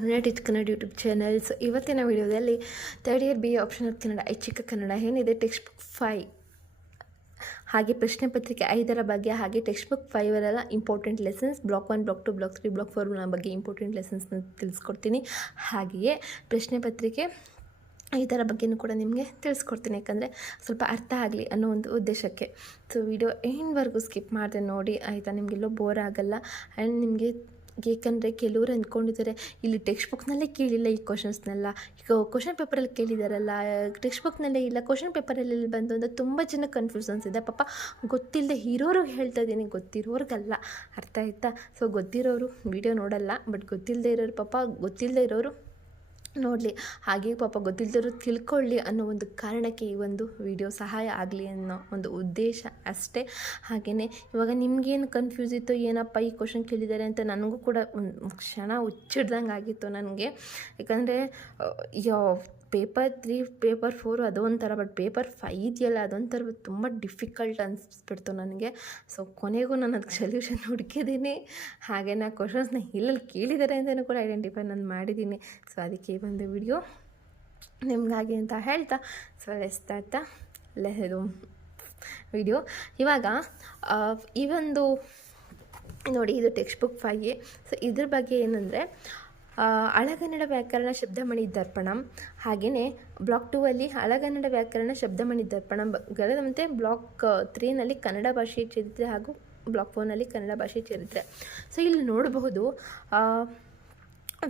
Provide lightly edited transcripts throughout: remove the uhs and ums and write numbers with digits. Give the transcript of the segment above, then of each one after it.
Kannada Kannada YouTube channels. ಇವತ್ತಿನ ವಿಡಿಯೋದಲ್ಲಿ third year B optional Kannada ಐಚ್ಛಿಕ ಕನ್ನಡ ಏನಿದೆ ಟೆಕ್ಸ್ಟ್ ಬುಕ್ 5 ಹಾಗೆ ಪ್ರಶ್ನೆ ಪತ್ರಿಕೆ 5ರ ಬಗ್ಗೆ, ಹಾಗೆ ಟೆಕ್ಸ್ಟ್ ಬುಕ್ 5ರ important lessons block 1, block 2, block 3, block 4 ಬಗ್ಗೆ ಇಂಪಾರ್ಟೆಂಟ್ ಲೆಸನ್ಸ್ನ ತಿಳಿಸ್ಕೊಡ್ತೀನಿ. ಹಾಗೆಯೇ ಪ್ರಶ್ನೆ ಪತ್ರಿಕೆ 5ರ ಬಗ್ಗೆಯೂ ಕೂಡ ನಿಮಗೆ ತಿಳಿಸ್ಕೊಡ್ತೀನಿ, ಯಾಕಂದರೆ ಸ್ವಲ್ಪ ಅರ್ಥ ಆಗಲಿ ಅನ್ನೋ ಒಂದು ಉದ್ದೇಶಕ್ಕೆ. ಸೊ ವಿಡಿಯೋ ಎಂಡ್ವರೆಗೂ ಸ್ಕಿಪ್ ಮಾಡಿದೆ ನೋಡಿ ಆಯಿತಾ, ನಿಮಗೆಲ್ಲೋ ಬೋರ್ ಆಗಲ್ಲ. ಆ್ಯಂಡ್ ನಿಮಗೆ ಏಕೆಂದರೆ ಕೆಲವರು ಅಂದ್ಕೊಂಡಿದ್ದಾರೆ ಇಲ್ಲಿ ಟೆಕ್ಸ್ಟ್ ಬುಕ್ನಲ್ಲೇ ಕೇಳಿಲ್ಲ ಈ ಕ್ವಶನ್ಸ್ನೆಲ್ಲ, ಈಗ ಕ್ವಶನ್ ಪೇಪರಲ್ಲಿ ಕೇಳಿದಾರಲ್ಲ, ಟೆಕ್ಸ್ಟ್ ಬುಕ್ನಲ್ಲೇ ಇಲ್ಲ, ಕ್ವಶನ್ ಪೇಪರಲ್ಲಿ ಬಂದು ಅಂತ ತುಂಬ ಜನ ಕನ್ಫ್ಯೂಷನ್ಸ್ ಇದೆ. ಪಾಪ ಗೊತ್ತಿಲ್ಲದೆ ಇರೋರಿಗೆ ಹೇಳ್ತಾ ಇದ್ದೀನಿ, ಗೊತ್ತಿರೋರಿಗಲ್ಲ, ಅರ್ಥ ಆಯ್ತಾ? ಸೊ ಗೊತ್ತಿರೋರು ವಿಡಿಯೋ ನೋಡಲ್ಲ, ಬಟ್ ಗೊತ್ತಿಲ್ಲದೆ ಇರೋರು ಪಾಪ ಗೊತ್ತಿಲ್ಲದೆ ಇರೋರು ನೋಡಲಿ, ಹಾಗೆ ಪಾಪ ಗೊತ್ತಿಲ್ಲದಿರೋ ತಿಳ್ಕೊಳ್ಳಿ ಅನ್ನೋ ಒಂದು ಕಾರಣಕ್ಕೆ ಈ ಒಂದು ವಿಡಿಯೋ ಸಹಾಯ ಆಗಲಿ ಅನ್ನೋ ಒಂದು ಉದ್ದೇಶ ಅಷ್ಟೇ. ಹಾಗೆಯೇ ಇವಾಗ ನಿಮಗೇನು ಕನ್ಫ್ಯೂಸ್ ಇತ್ತು, ಏನಪ್ಪ ಈ ಕ್ವಶನ್ ಕೇಳಿದ್ದಾರೆ ಅಂತ ನನಗೂ ಕೂಡ ಒಂದು ಕ್ಷಣ ಹುಚ್ಚಿಡ್ದಂಗೆ ಆಗಿತ್ತು ನನಗೆ. ಯಾಕಂದರೆ ಪೇಪರ್ 3, ಪೇಪರ್ 4 ಅದೊಂಥರ, ಬಟ್ ಪೇಪರ್ 5 ಇದೆಯಲ್ಲ ಅದೊಂಥರ ತುಂಬ ಡಿಫಿಕಲ್ಟ್ ಅನಿಸ್ಬಿಡ್ತು ನನಗೆ. ಸೊ ಕೊನೆಗೂ ನಾನು ಅದಕ್ಕೆ ಸೊಲ್ಯೂಷನ್ ಹುಡುಕಿದ್ದೀನಿ. ಹಾಗೆ ನಾ ಕ್ವಶನ್ಸ್ನ ಎಲ್ಲೆಲ್ಲಿ ಕೇಳಿದ್ದಾರೆ ಅಂತಲೂ ಕೂಡ ಐಡೆಂಟಿಫೈ ನಾನು ಮಾಡಿದ್ದೀನಿ. ಸೊ ಅದಕ್ಕೆ ಈ ಒಂದು ವಿಡಿಯೋ ನಿಮಗಾಗಿ ಅಂತ ಹೇಳ್ತಾ, ಸೊ ಸ್ಟಾರ್ಟ್ ಇದು ವಿಡಿಯೋ. ಇವಾಗ ಈ ಒಂದು ನೋಡಿ, ಇದು ಟೆಕ್ಸ್ಟ್ ಬುಕ್ 5. ಸೊ ಇದ್ರ ಬಗ್ಗೆ ಏನಂದರೆ ಹಳಗನ್ನಡ ವ್ಯಾಕರಣ ಶಬ್ದಮಣಿ ದರ್ಪಣಂ, ಹಾಗೆಯೇ ಬ್ಲಾಕ್ 2ಅಲ್ಲಿ ಹಳಗನ್ನಡ ವ್ಯಾಕರಣ ಶಬ್ದಮಣಿ ದರ್ಪಣಗಳ, ಮತ್ತು ಬ್ಲಾಕ್ 3ನಲ್ಲಿ ಕನ್ನಡ ಭಾಷೆಯ ಚರಿತ್ರೆ, ಹಾಗೂ ಬ್ಲಾಕ್ 4ನಲ್ಲಿ ಕನ್ನಡ ಭಾಷೆಯ ಚರಿತ್ರೆ. ಸೊ ಇಲ್ಲಿ ನೋಡಬಹುದು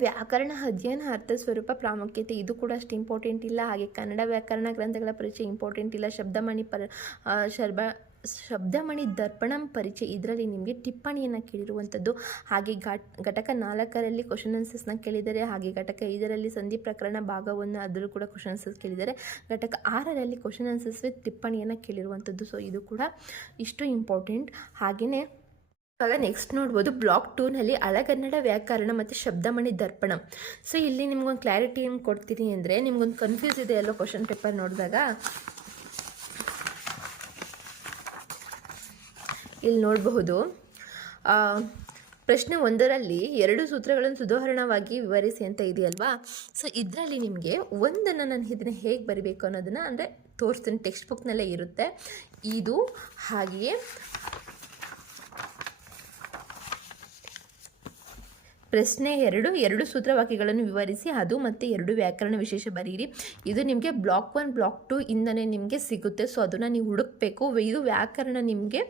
ವ್ಯಾಕರಣ ಅಧ್ಯಯನ, ಅರ್ಥ, ಸ್ವರೂಪ, ಪ್ರಾಮುಖ್ಯತೆ ಇದು ಕೂಡ ಅಷ್ಟು ಇಂಪಾರ್ಟೆಂಟ್ ಇಲ್ಲ. ಹಾಗೆ ಕನ್ನಡ ವ್ಯಾಕರಣ ಗ್ರಂಥಗಳ ಪರಿಚಯ ಇಂಪಾರ್ಟೆಂಟ್ ಇಲ್ಲ. ಶಬ್ದಮಣಿ ದರ್ಪಣಂ ಪರಿಚಯ, ಇದರಲ್ಲಿ ನಿಮಗೆ ಟಿಪ್ಪಣಿಯನ್ನು ಕೇಳಿರುವಂಥದ್ದು. ಹಾಗೆ ಘಟಕ 4ರಲ್ಲಿ ಕ್ವಶನ್ ಆನ್ಸರ್ಸ್ನ ಕೇಳಿದ್ದಾರೆ. ಹಾಗೆ ಘಟಕ 5ರಲ್ಲಿ ಸಂಧಿ ಪ್ರಕರಣ ಭಾಗ 1 ಅದರಲ್ಲೂ ಕೂಡ ಕ್ವಶನ್ ಆನ್ಸರ್ಸ್ ಕೇಳಿದ್ದಾರೆ. ಘಟಕ 6ರಲ್ಲಿ ಕ್ವಶನ್ ಆನ್ಸರ್ಸ್ ವಿತ್ ಟಿಪ್ಪಣಿಯನ್ನು ಕೇಳಿರುವಂಥದ್ದು. ಸೊ ಇದು ಕೂಡ ಇಷ್ಟು ಇಂಪಾರ್ಟೆಂಟ್. ಹಾಗೆಯೇ ಇವಾಗ ನೆಕ್ಸ್ಟ್ ನೋಡ್ಬೋದು, ಬ್ಲಾಕ್ 2ನಲ್ಲಿ ಹಳಗನ್ನಡ ವ್ಯಾಕರಣ ಮತ್ತು ಶಬ್ದಮಣಿ ದರ್ಪಣ. ಸೊ ಇಲ್ಲಿ ನಿಮ್ಗೊಂದು ಕ್ಲಾರಿಟಿ ಏನು ಕೊಡ್ತೀನಿ ಅಂದರೆ, ನಿಮ್ಗೊಂದು ಕನ್ಫ್ಯೂಸ್ ಇದೆ ಅಲ್ಲೋ ಕ್ವಶನ್ ಪೇಪರ್ ನೋಡಿದಾಗ. ಇಲ್ಲಿ ನೋಡಬಹುದು ಪ್ರಶ್ನೆ 1ರಲ್ಲಿ 2 ಸೂತ್ರಗಳನ್ನು ಸುಧಾರಣವಾಗಿ ವಿವರಿಸಿ ಅಂತ ಇದೆಯಲ್ವಾ. ಸೊ ಇದರಲ್ಲಿ ನಿಮಗೆ ಒಂದನ್ನು ನಾನು ಇದನ್ನು ಹೇಗೆ ಬರಿಬೇಕು ಅನ್ನೋದನ್ನು ಅಂದರೆ ತೋರಿಸ್ತೀನಿ. ಟೆಕ್ಸ್ಟ್ ಬುಕ್ನಲ್ಲೇ ಇರುತ್ತೆ ಇದು. ಹಾಗೆಯೇ ಪ್ರಶ್ನೆ 2 ಸೂತ್ರವಾಕ್ಯಗಳನ್ನು ವಿವರಿಸಿ ಅದು ಮತ್ತು 2 ವ್ಯಾಕರಣ ವಿಶೇಷ ಬರೀರಿ. ಇದು ನಿಮಗೆ ಬ್ಲಾಕ್ 1, ಬ್ಲಾಕ್ 2 ಇಂದನೇ ನಿಮಗೆ ಸಿಗುತ್ತೆ. ಸೊ ಅದನ್ನು ನೀವು ಹುಡುಕಬೇಕು. ಇದು ವ್ಯಾಕರಣ ನಿಮಗೆ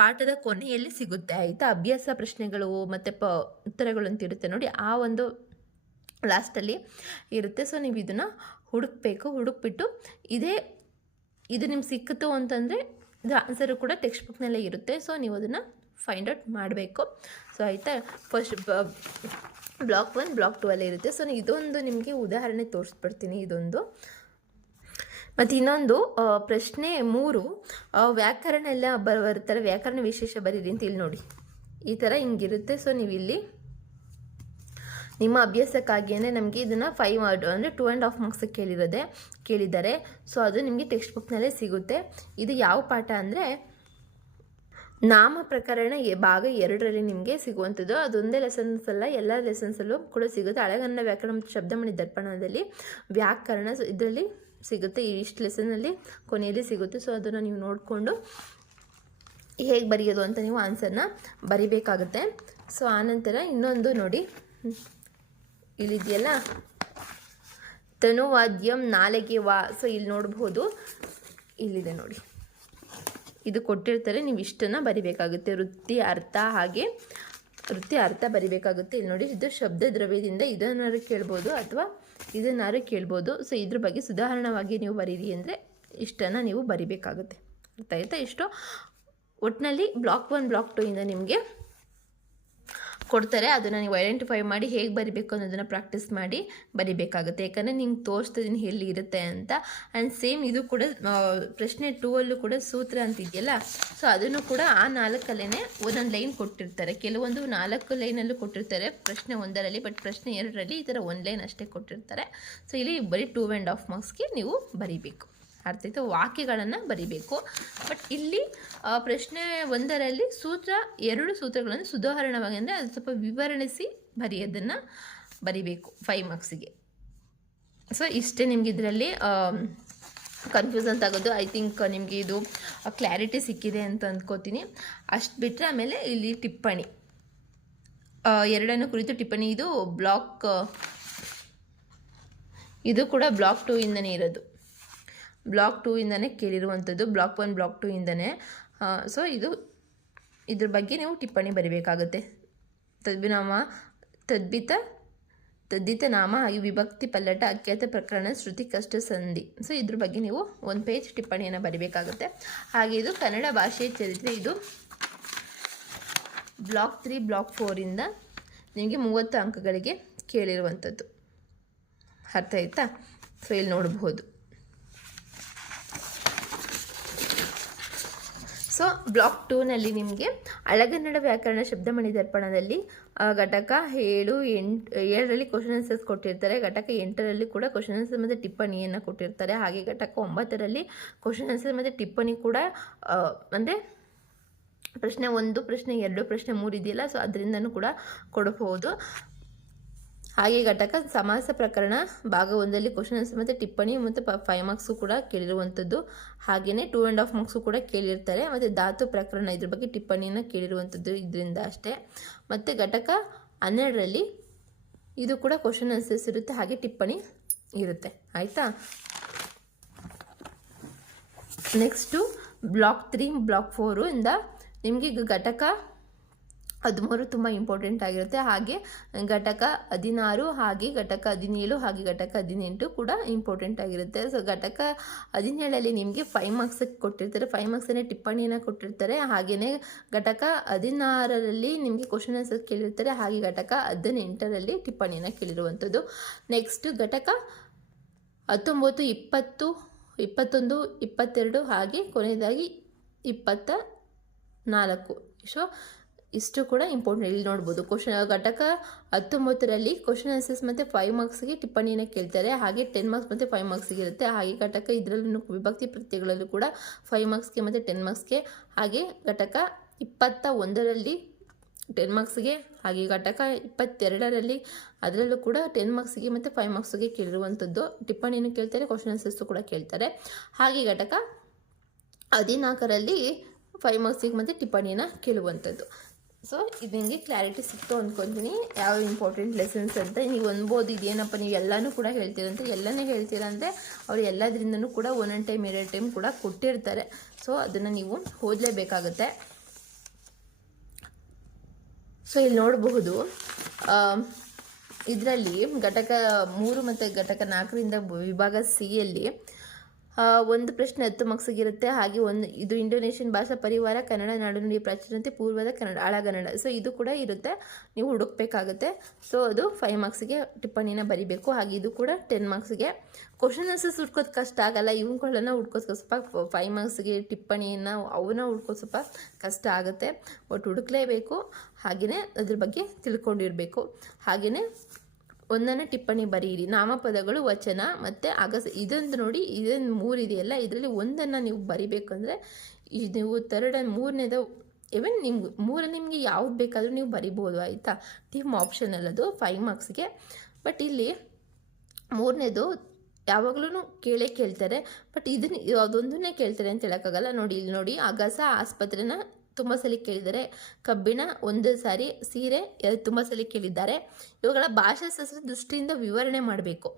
ಪಾಠದ ಕೊನೆಯಲ್ಲಿ ಸಿಗುತ್ತೆ ಆಯಿತಾ. ಅಭ್ಯಾಸ ಪ್ರಶ್ನೆಗಳು ಮತ್ತು ಉತ್ತರಗಳು ಅಂತ ಇರುತ್ತೆ ನೋಡಿ, ಆ ಒಂದು ಲಾಸ್ಟಲ್ಲಿ ಇರುತ್ತೆ. ಸೊ ನೀವು ಇದನ್ನು ಹುಡುಕಬೇಕು. ಹುಡುಕ್ಬಿಟ್ಟು ಇದು ನಿಮ್ಗೆ ಸಿಕ್ಕಿತು ಅಂತಂದರೆ ಇದು ಆನ್ಸರು ಕೂಡ ಟೆಕ್ಸ್ಟ್ ಬುಕ್ನಲ್ಲೇ ಇರುತ್ತೆ. ಸೊ ನೀವು ಅದನ್ನು ಫೈಂಡ್ ಔಟ್ ಮಾಡಬೇಕು. ಸೊ ಆಯಿತಾ, ಫಸ್ಟ್ ಬ್ಲಾಕ್ 1, ಬ್ಲಾಕ್ 2 ಅಲ್ಲೇ ಇರುತ್ತೆ. ಸೊ ಇದೊಂದು ನಿಮಗೆ ಉದಾಹರಣೆ ತೋರಿಸ್ಬಿಡ್ತೀನಿ ಇದೊಂದು. ಮತ್ತು ಇನ್ನೊಂದು ಪ್ರಶ್ನೆ 3 ವ್ಯಾಕರಣ ಎಲ್ಲ ಬರ್ತಾರೆ, ವ್ಯಾಕರಣ ವಿಶೇಷ ಬರೀರಿ ಅಂತ ಇಲ್ಲಿ ನೋಡಿ, ಈ ಥರ ಹಿಂಗಿರುತ್ತೆ. ಸೊ ನೀವು ಇಲ್ಲಿ ನಿಮ್ಮ ಅಭ್ಯಾಸಕ್ಕಾಗಿ ಅಂದರೆ ನಮಗೆ ಇದನ್ನು 5 ಅಂದರೆ 2.5 ಮಾರ್ಕ್ಸ್ ಕೇಳಿದ್ದಾರೆ. ಸೊ ಅದು ನಿಮಗೆ ಟೆಕ್ಸ್ಟ್ ಬುಕ್ನಲ್ಲೇ ಸಿಗುತ್ತೆ. ಇದು ಯಾವ ಪಾಠ ಅಂದರೆ ನಾಮ ಪ್ರಕರಣ ಭಾಗ 2ರಲ್ಲಿ ನಿಮಗೆ ಸಿಗುವಂಥದ್ದು. ಅದೊಂದೇ ಲೆಸನ್ಸ್ ಅಲ್ಲ, ಎಲ್ಲ ಲೆಸನ್ಸಲ್ಲೂ ಕೂಡ ಸಿಗುತ್ತೆ. ಹಳಗನ್ನಡ ವ್ಯಾಕರಣ ಮತ್ತು ಶಬ್ದಮಣಿ ದರ್ಪಣದಲ್ಲಿ ವ್ಯಾಕರಣ ಇದರಲ್ಲಿ ಸಿಗುತ್ತೆ. ಇಷ್ಟು ಲೆಸನ್ನಲ್ಲಿ ಕೊನೆಯಲ್ಲಿ ಸಿಗುತ್ತೆ. ಸೊ ಅದನ್ನು ನೀವು ನೋಡಿಕೊಂಡು ಹೇಗೆ ಬರೆಯೋದು ಅಂತ ನೀವು ಆನ್ಸರ್ನ ಬರಿಬೇಕಾಗುತ್ತೆ. ಸೊ ಆನಂತರ ಇನ್ನೊಂದು ನೋಡಿ, ಇಲ್ಲಿದೆಯಲ್ಲ ತನುವಾದ್ಯಂ ನಾಲೆಗೆ ವಾ. ಸೊ ಇಲ್ಲಿ ನೋಡಬಹುದು, ಇಲ್ಲಿದೆ ನೋಡಿ, ಇದು ಕೊಟ್ಟಿರ್ತಾರೆ. ನೀವು ಇಷ್ಟನ್ನು ಬರಿಬೇಕಾಗುತ್ತೆ. ವೃತ್ತಿ ಅರ್ಥ, ಹಾಗೆ ವೃತ್ತಿ ಅರ್ಥ ಬರಿಬೇಕಾಗುತ್ತೆ. ಇಲ್ಲಿ ನೋಡಿ, ಇದು ಶಬ್ದ ದ್ರವ್ಯದಿಂದ ಇದನ್ನಾರು ಕೇಳ್ಬೋದು ಅಥವಾ ಇದನ್ನಾರು ಕೇಳ್ಬೋದು. ಸೊ ಇದ್ರ ಬಗ್ಗೆ ಸುಧಾರಣವಾಗಿ ನೀವು ಬರೀರಿ ಅಂದರೆ ಇಷ್ಟನ್ನು ನೀವು ಬರಿಬೇಕಾಗುತ್ತೆ. ಅರ್ಥ ಆಯ್ತಾ? ಇಷ್ಟು ಒಟ್ಟಿನಲ್ಲಿ ಬ್ಲಾಕ್ 1, ಬ್ಲಾಕ್ 2 ಇಂದ ನಿಮಗೆ ಕೊಡ್ತಾರೆ. ಅದನ್ನು ನೀವು ಐಡೆಂಟಿಫೈ ಮಾಡಿ ಹೇಗೆ ಬರಿಬೇಕು ಅನ್ನೋದನ್ನು ಪ್ರಾಕ್ಟೀಸ್ ಮಾಡಿ ಬರಿಬೇಕಾಗುತ್ತೆ. ಯಾಕಂದರೆ ನಿಮ್ಗೆ ತೋರಿಸ್ತಿದ್ದೀನಿ ಎಲ್ಲಿ ಇರುತ್ತೆ ಅಂತ. ಆ್ಯಂಡ್ ಸೇಮ್ ಇದು ಕೂಡ ಪ್ರಶ್ನೆ 2ಅಲ್ಲೂ ಕೂಡ ಸೂತ್ರ ಅಂತಿದೆಯಲ್ಲ, ಸೊ ಅದನ್ನು ಕೂಡ ಆ 4ಅಲ್ಲೇ ಒಂದೊಂದು ಲೈನ್ ಕೊಟ್ಟಿರ್ತಾರೆ. ಕೆಲವೊಂದು 4 ಲೈನಲ್ಲೂ ಕೊಟ್ಟಿರ್ತಾರೆ ಪ್ರಶ್ನೆ 1ರಲ್ಲಿ, ಬಟ್ ಪ್ರಶ್ನೆ 2ರಲ್ಲಿ ಈ ಥರ 1 ಲೈನ್ ಅಷ್ಟೇ ಕೊಟ್ಟಿರ್ತಾರೆ. ಸೊ ಇಲ್ಲಿ ಬರೀ 2.5 ಮಾರ್ಕ್ಸ್ಗೆ ನೀವು ಬರಿಬೇಕು. ಅರ್ಥ ಆಯಿತು? ವಾಕ್ಯಗಳನ್ನು ಬರಿಬೇಕು. ಬಟ್ ಇಲ್ಲಿ ಪ್ರಶ್ನೆ 1ರಲ್ಲಿ ಸೂತ್ರ 2 ಸೂತ್ರಗಳನ್ನು ಸುಧಾರಣವಾಗಿ ಅಂದರೆ ಅದು ಸ್ವಲ್ಪ ವಿವರಿಸಿ ಬರೆಯೋದನ್ನು ಬರಿಬೇಕು 5 ಮಾರ್ಕ್ಸಿಗೆ. ಸೊ ಇಷ್ಟೇ ನಿಮ್ಗೆ ಇದರಲ್ಲಿ ಕನ್ಫ್ಯೂಸ್ ಅಂತ ಆಗೋದು. ಐ ಥಿಂಕ್ ನಿಮಗೆ ಇದು ಕ್ಲಾರಿಟಿ ಸಿಕ್ಕಿದೆ ಅಂತ ಅಂದ್ಕೋತೀನಿ. ಅಷ್ಟು ಬಿಟ್ಟರೆ ಆಮೇಲೆ ಇಲ್ಲಿ ಟಿಪ್ಪಣಿ ಎರಡನ್ನು ಕುರಿತು ಟಿಪ್ಪಣಿ, ಇದು ಕೂಡ ಬ್ಲಾಕ್ 2 ಇಂದನೇ ಇರೋದು. ಬ್ಲಾಕ್ 2 ಇಂದನೇ ಕೇಳಿರುವಂಥದ್ದು, ಬ್ಲಾಕ್ 1 ಬ್ಲಾಕ್ 2 ಇಂದನೇ. ಸೊ ಇದ್ರ ಬಗ್ಗೆ ನೀವು ಟಿಪ್ಪಣಿ ಬರೀಬೇಕಾಗುತ್ತೆ. ತದ್ದಿತ ನಾಮ ಹಾಗೆ ವಿಭಕ್ತಿ ಪಲ್ಲಟ ಅಖ್ಯಾತ ಪ್ರಕರಣ ಶ್ರುತಿ ಕಷ್ಟ ಸಂಧಿ. ಸೊ ಇದ್ರ ಬಗ್ಗೆ ನೀವು 1 ಪೇಜ್ ಟಿಪ್ಪಣಿಯನ್ನು ಬರೀಬೇಕಾಗುತ್ತೆ. ಹಾಗೆ ಇದು ಕನ್ನಡ ಭಾಷೆಯ ಚರಿತ್ರೆ, ಇದು ಬ್ಲಾಕ್ 3 ಬ್ಲಾಕ್ 4 ಇಂದ ನಿಮಗೆ 30 ಅಂಕಗಳಿಗೆ ಕೇಳಿರುವಂಥದ್ದು. ಅರ್ಥ ಆಯ್ತಾ? ಸೊ ಇಲ್ಲಿ ನೋಡಬಹುದು. ಸೊ ಬ್ಲಾಕ್ 2ನಲ್ಲಿ ನಿಮಗೆ ಹಳಗನ್ನಡ ವ್ಯಾಕರಣ ಶಬ್ದಮಣಿ ದರ್ಪಣದಲ್ಲಿ ಘಟಕ 7ರಲ್ಲಿ ಕ್ವಶನ್ ಆನ್ಸರ್ಸ್ ಕೊಟ್ಟಿರ್ತಾರೆ. ಘಟಕ 8ರಲ್ಲಿ ಕೂಡ ಕ್ವಶನ್ ಆನ್ಸರ್ ಮತ್ತು ಟಿಪ್ಪಣಿಯನ್ನು ಕೊಟ್ಟಿರ್ತಾರೆ. ಹಾಗೆ ಘಟಕ 9ರಲ್ಲಿ ಕ್ವಶನ್ ಆನ್ಸರ್ ಮತ್ತು ಟಿಪ್ಪಣಿ ಕೂಡ ಅಂದರೆ ಪ್ರಶ್ನೆ 1, ಪ್ರಶ್ನೆ 2, ಪ್ರಶ್ನೆ 3 ಇದೆಯಲ್ಲ, ಸೊ ಅದರಿಂದನೂ ಕೂಡ ಕೊಡಬಹುದು. ಹಾಗೆ ಘಟಕ ಸಮಾಸ ಪ್ರಕರಣ ಭಾಗ 1ರಲ್ಲಿ ಕ್ವಶನ್ ಆನ್ಸರ್ ಮತ್ತು ಟಿಪ್ಪಣಿ ಮತ್ತು 5 ಮಾರ್ಕ್ಸು ಕೂಡ ಕೇಳಿರುವಂಥದ್ದು. ಹಾಗೆಯೇ 2.5 ಮಾರ್ಕ್ಸು ಕೂಡ ಕೇಳಿರ್ತಾರೆ. ಮತ್ತು ಧಾತು ಪ್ರಕರಣ ಇದ್ರ ಬಗ್ಗೆ ಟಿಪ್ಪಣಿಯನ್ನು ಕೇಳಿರುವಂಥದ್ದು ಇದರಿಂದ ಅಷ್ಟೇ. ಮತ್ತು ಘಟಕ 12ರಲ್ಲಿ ಇದು ಕೂಡ ಕ್ವಶನ್ ಆನ್ಸರ್ಸ್ ಇರುತ್ತೆ, ಹಾಗೆ ಟಿಪ್ಪಣಿ ಇರುತ್ತೆ. ಆಯಿತಾ? ನೆಕ್ಸ್ಟು ಬ್ಲಾಕ್ 3 ಬ್ಲಾಕ್ 4 ಇಂದ ನಿಮಗೆ ಘಟಕ 13 ತುಂಬ ಇಂಪಾರ್ಟೆಂಟ್ ಆಗಿರುತ್ತೆ. ಹಾಗೆ ಘಟಕ 16 ಹಾಗೆ ಘಟಕ 17 ಹಾಗೆ ಘಟಕ 18 ಕೂಡ ಇಂಪಾರ್ಟೆಂಟ್ ಆಗಿರುತ್ತೆ. ಸೊ ಘಟಕ 17ರಲ್ಲಿ ನಿಮಗೆ 5 ಮಾರ್ಕ್ಸ್ ಕೊಟ್ಟಿರ್ತಾರೆ, 5 ಮಾರ್ಕ್ಸನ್ನೇ ಟಿಪ್ಪಣಿಯನ್ನು ಕೊಟ್ಟಿರ್ತಾರೆ. ಹಾಗೆಯೇ ಘಟಕ 16ರಲ್ಲಿ ನಿಮಗೆ ಕ್ವಶನ್ ಆನ್ಸರ್ ಕೇಳಿರ್ತಾರೆ. ಹಾಗೆ ಘಟಕ 18ರಲ್ಲಿ ಟಿಪ್ಪಣಿಯನ್ನು ಕೇಳಿರುವಂಥದ್ದು. ನೆಕ್ಸ್ಟ್ ಘಟಕ 19, 20, 21, 22 ಹಾಗೆ ಕೊನೆಯದಾಗಿ 24. ಸೊ ಇಷ್ಟು ಕೂಡ ಇಂಪಾರ್ಟೆಂಟ್. ಇಲ್ಲಿ ನೋಡ್ಬೋದು ಘಟಕ 19ರಲ್ಲಿ ಕ್ವಶನ್ ಆನ್ಸರ್ಸ್ ಮತ್ತು 5 ಮಾರ್ಕ್ಸ್ಗೆ ಟಿಪ್ಪಣಿಯನ್ನು ಕೇಳ್ತಾರೆ. ಹಾಗೆ 10 ಮಾರ್ಕ್ಸ್ ಮತ್ತು 5 ಮಾರ್ಕ್ಸ್ಗೆ ಇರುತ್ತೆ. ಹಾಗೆ ಘಟಕ ಇದರಲ್ಲೂ ವಿಭಕ್ತಿ ಪ್ರತ್ಯಯಗಳಲ್ಲೂ ಕೂಡ 5 ಮಾರ್ಕ್ಸ್ಗೆ ಮತ್ತು 10 ಮಾರ್ಕ್ಸ್ಗೆ. ಹಾಗೆ ಘಟಕ 21ರಲ್ಲಿ 10 ಮಾರ್ಕ್ಸ್ಗೆ. ಹಾಗೆ ಘಟಕ 22ರಲ್ಲಿ ಅದರಲ್ಲೂ ಕೂಡ 10 ಮಾರ್ಕ್ಸ್ಗೆ ಮತ್ತು 5 ಮಾರ್ಕ್ಸ್ಗೆ ಕೇಳಿರುವಂಥದ್ದು. ಟಿಪ್ಪಣಿಯನ್ನು ಕೇಳ್ತಾರೆ, ಕ್ವಶನ್ ಆನ್ಸರ್ಸು ಕೂಡ ಕೇಳ್ತಾರೆ. ಹಾಗೆ ಘಟಕ 14ರಲ್ಲಿ 5 ಮಾರ್ಕ್ಸಿಗೆ ಮತ್ತು ಟಿಪ್ಪಣಿಯನ್ನು ಕೇಳುವಂಥದ್ದು. ಸೊ ಇದು ನಿಮಗೆ ಕ್ಲಾರಿಟಿ ಸಿಕ್ತು ಅಂದ್ಕೊತೀನಿ, ಯಾವ ಇಂಪಾರ್ಟೆಂಟ್ ಲೆಸನ್ಸ್ ಅಂತ. ನೀವು ಅನ್ಬೋದು ಇದೇನಪ್ಪ ನೀವು ಎಲ್ಲನೂ ಕೂಡ ಹೇಳ್ತೀರಂತ. ಎಲ್ಲನೇ ಹೇಳ್ತೀರ ಅಂದರೆ ಅವ್ರು ಎಲ್ಲದರಿಂದನೂ ಕೂಡ 1 ಟೈಮ್ 2 ಟೈಮ್ ಕೂಡ ಕೊಟ್ಟಿರ್ತಾರೆ. ಸೊ ಅದನ್ನು ನೀವು ಓದಲೇಬೇಕಾಗುತ್ತೆ. ಸೊ ಇಲ್ಲಿ ನೋಡಬಹುದು ಇದರಲ್ಲಿ ಘಟಕ 3 ಮತ್ತು ಘಟಕ 4ರಿಂದ ವಿಭಾಗ ಸಿಯಲ್ಲಿ 1 ಪ್ರಶ್ನೆ 10 ಮಾರ್ಕ್ಸಿಗಿರುತ್ತೆ. ಹಾಗೆ ಇದು ಇಂಡೋನೇಷಿಯನ್ ಭಾಷಾ ಪರಿವಾರ, ಕನ್ನಡ ನಾಡುನುಡಿ ಪ್ರಾಚೀನತೆ, ಪೂರ್ವದ ಕನ್ನಡ, ಹಳಗನ್ನಡ. ಸೊ ಇದು ಕೂಡ ಇರುತ್ತೆ, ನೀವು ಹುಡುಕ್ಬೇಕಾಗುತ್ತೆ. ಸೊ ಅದು 5 ಮಾರ್ಕ್ಸಿಗೆ ಟಿಪ್ಪಣಿನ ಬರಿಬೇಕು. ಹಾಗೆ ಇದು ಕೂಡ 10 ಮಾರ್ಕ್ಸಿಗೆ. ಕ್ವಶನ್ ಆನ್ಸರ್ಸ್ ಹುಡ್ಕೋದು ಕಷ್ಟ ಆಗಲ್ಲ, ಇವುಗಳನ್ನ ಹುಡ್ಕೋದು ಸ್ವಲ್ಪ 5 ಮಾರ್ಕ್ಸಿಗೆ ಟಿಪ್ಪಣಿಯನ್ನು ಅವನ್ನ ಹುಡ್ಕೋದು ಸ್ವಲ್ಪ ಕಷ್ಟ ಆಗುತ್ತೆ. ಬಟ್ ಹುಡುಕ್ಲೇಬೇಕು. ಹಾಗೆಯೇ ಅದ್ರ ಬಗ್ಗೆ ತಿಳ್ಕೊಂಡಿರಬೇಕು. ಹಾಗೆಯೇ ಒಂದನ್ನು ಟಿಪ್ಪಣಿ ಬರೀರಿ. ನಾಮಪದಗಳು, ವಚನ ಮತ್ತು ಇದೊಂದು ನೋಡಿ, ಇದೊಂದು 3 ಇದೆಯಲ್ಲ, ಇದರಲ್ಲಿ ಒಂದನ್ನು ನೀವು ಬರಿಬೇಕಂದ್ರೆ ನೀವು 3ನೇದು ಇವನ್ ನಿಮಗೆ ಯಾವ್ದು ಬೇಕಾದರೂ ನೀವು ಬರಿಬೋದು. ಆಯಿತಾ? ಟೀಮ್ ಆಪ್ಷನಲ್ ಅದು 5 ಮಾರ್ಕ್ಸ್ಗೆ. ಬಟ್ ಇಲ್ಲಿ 3ನೇದು ಯಾವಾಗಲೂ ಕೇಳ್ತಾರೆ. ಬಟ್ ಇದನ್ನು ಅದೊಂದನ್ನೇ ಕೇಳ್ತಾರೆ ಅಂತ ಹೇಳೋಕ್ಕಾಗಲ್ಲ. ಇಲ್ಲಿ ನೋಡಿ ಅಗಸ ಆಸ್ಪತ್ರೆನ ತುಂಬ ಸಲ ಕೇಳಿದ್ದಾರೆ. ಕಬ್ಬಿಣ 1 ಸಾರಿ, ಸೀರೆ ತುಂಬ ಸಲ ಕೇಳಿದ್ದಾರೆ. ಇವುಗಳ ಭಾಷಾಶಾಸ್ತ್ರ ದೃಷ್ಟಿಯಿಂದ ವಿವರಣೆ ಮಾಡಬೇಕು.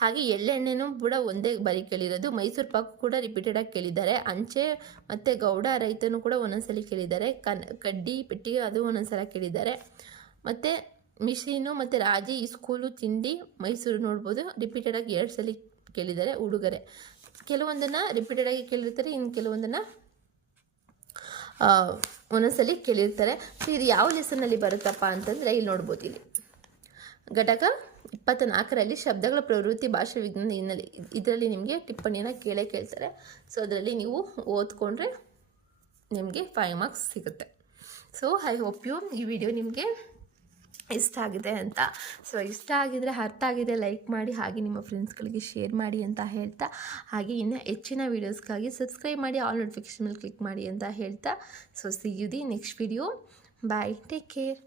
ಹಾಗೆ ಎಳ್ಳೆಣ್ಣೆನೂ ಕೂಡ ಒಂದೇ ಬಾರಿ ಕೇಳಿರೋದು. ಮೈಸೂರು ಪಾಕು ಕೂಡ ರಿಪೀಟೆಡಾಗಿ ಕೇಳಿದ್ದಾರೆ. ಅಂಚೆ ಮತ್ತು ಗೌಡ ರೈತನೂ ಕೂಡ ಒಂದೊಂದ್ಸಲ ಕೇಳಿದ್ದಾರೆ. ಕಡ್ಡಿ ಪೆಟ್ಟಿಗೆ ಅದು ಒಂದೊಂದ್ಸಲ ಕೇಳಿದ್ದಾರೆ. ಮತ್ತು ಮಿಷಿನು ಮತ್ತು ರಾಜಿ, ಸ್ಕೂಲು, ತಿಂಡಿ, ಮೈಸೂರು ನೋಡ್ಬೋದು ರಿಪೀಟೆಡಾಗಿ 2 ಸಲ ಕೇಳಿದ್ದಾರೆ. ಉಡುಗೊರೆ ಕೆಲವೊಂದನ್ನು ರಿಪೀಟೆಡಾಗಿ ಕೇಳಿರ್ತಾರೆ, ಇನ್ನು ಕೆಲವೊಂದನ್ನು ಒಂದೊಂದ್ಸಲಿ ಕೇಳಿರ್ತಾರೆ. ಸೊ ಇದು ಯಾವ ಲೆಸನ್ನಲ್ಲಿ ಬರುತ್ತಪ್ಪ ಅಂತಂದರೆ ಇಲ್ಲಿ ನೋಡ್ಬೋದು. ಇಲ್ಲಿ ಘಟಕ 24ರಲ್ಲಿ ಶಬ್ದಗಳ ಪ್ರವೃತ್ತಿ ಭಾಷಾ ವಿಜ್ಞಾನ ಹಿನ್ನೆಲೆ, ಇದರಲ್ಲಿ ನಿಮಗೆ ಟಿಪ್ಪಣಿಯನ್ನು ಕೇಳ್ತಾರೆ. ಸೊ ಅದರಲ್ಲಿ ನೀವು ಓದ್ಕೊಂಡ್ರೆ ನಿಮಗೆ 5 ಮಾರ್ಕ್ಸ್ ಸಿಗುತ್ತೆ. ಸೊ ಐ ಹೋಪ್ ಈ ವಿಡಿಯೋ ನಿಮಗೆ ಇಷ್ಟ ಆಗಿದೆ ಅಂತ. ಸೊ ಇಷ್ಟ ಆಗಿದರೆ, ಅರ್ಥ ಆಗಿದೆ, ಲೈಕ್ ಮಾಡಿ, ಹಾಗೆ ನಿಮ್ಮ ಫ್ರೆಂಡ್ಸ್ಗಳಿಗೆ ಶೇರ್ ಮಾಡಿ ಅಂತ ಹೇಳ್ತಾ, ಹಾಗೆ ಇನ್ನು ಹೆಚ್ಚಿನ ವೀಡಿಯೋಸ್ಗಾಗಿ ಸಬ್ಸ್ಕ್ರೈಬ್ ಮಾಡಿ, ಆಲ್ ನೋಟಿಫಿಕೇಷನ್ ಮೇಲೆ ಕ್ಲಿಕ್ ಮಾಡಿ ಅಂತ ಹೇಳ್ತಾ, so see you the next video. Bye, take care.